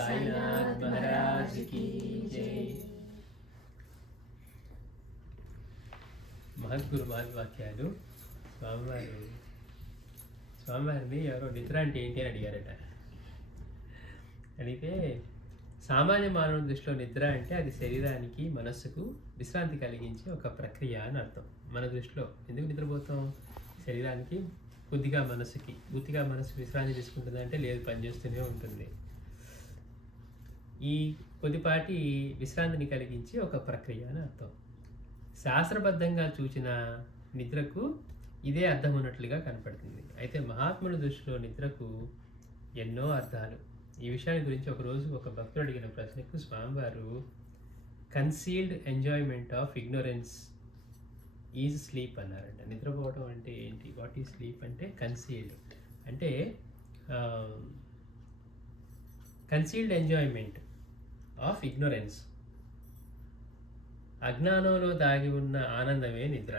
సాయినాథ్ మహారాజ్ కి జై. మహద్గురు మహద్వాక్యాలు. స్వామివారిని ఎవరో నిద్ర అంటే ఏంటి అని అడిగారట. అడిగితే సామాన్య మానవుని దృష్టిలో నిద్ర అంటే అది శరీరానికి మనస్సుకు విశ్రాంతి కలిగించే ఒక ప్రక్రియ అని అర్థం. మన దృష్టిలో ఎందుకు నిద్రపోతాం? శరీరానికి కొద్దిగా మనసుకి విశ్రాంతి తీసుకుంటుంది అంటే లేదు, పనిచేస్తూనే ఉంటుంది. ఈ కొద్దిపాటి విశ్రాంతిని కలిగించి ఒక ప్రక్రియ అని అర్థం. శాస్త్రబద్ధంగా చూసిన నిద్రకు ఇదే అర్థం ఉన్నట్లుగా కనపడుతుంది. అయితే మహాత్ముల దృష్టిలో నిద్రకు ఎన్నో అర్థాలు. ఈ విషయాన్ని గురించి ఒకరోజు ఒక భక్తుడు అడిగిన ప్రశ్నకు స్వామివారు concealed enjoyment of ignorance is sleep అన్నారంట. నిద్రపోవడం అంటే ఏంటి? వాట్ ఈజ్ స్లీప్ అంటే కన్సీల్డ్ అంటే కన్సీల్డ్ ఎంజాయ్మెంట్ ఆఫ్ ఇగ్నోరెన్స్. అజ్ఞానంలో దాగి ఉన్న ఆనందమే నిద్ర.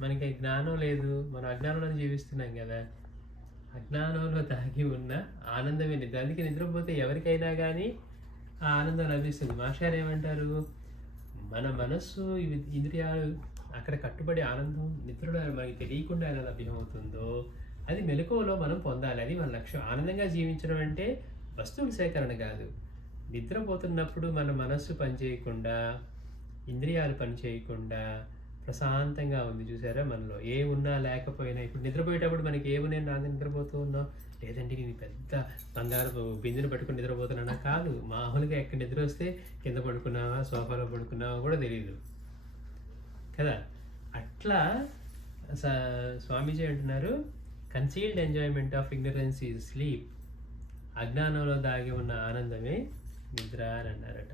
మనకి జ్ఞానం లేదు, మనం అజ్ఞానంలో జీవిస్తున్నాం కదా. అజ్ఞానంలో దాగి ఉన్న ఆనందమే నిద్ర. అందుకే నిద్రపోతే ఎవరికైనా కానీ ఆ ఆనందం లభిస్తుంది. మాస్టర్ ఏమంటారు? మన మనస్సు ఇంద్రియాలు అక్కడ కట్టుబడి ఆనందం నిద్రలో మనకి తెలియకుండా ఎలా లభ్యమవుతుందో అది మెలకువలో మనం పొందాలి. అది మన లక్ష్యం. ఆనందంగా జీవించడం అంటే వస్తువుల సేకరణ కాదు. నిద్రపోతున్నప్పుడు మన మనస్సు పనిచేయకుండా, ఇంద్రియాలు పనిచేయకుండా ప్రశాంతంగా ఉంది. చూసారా, మనలో ఏమున్నా లేకపోయినా. ఇప్పుడు నిద్రపోయేటప్పుడు మనకి ఏమున్నాయి? రాదు నిద్రపోతూ ఉన్నాం. లేదంటే నేను పెద్ద బంగారు బిందును పట్టుకుని నిద్రపోతున్నానా? కాదు. మామూలుగా ఎక్కడ నిద్ర వస్తే కింద పడుకున్నావా, సోఫాలో పడుకున్నావా కూడా తెలియదు కదా. అట్లా స్వామీజీ అంటున్నారు, concealed enjoyment of ignorance is sleep. అజ్ఞానంలో దాగి ఉన్న ఆనందమే నిద్ర అని అన్నారట.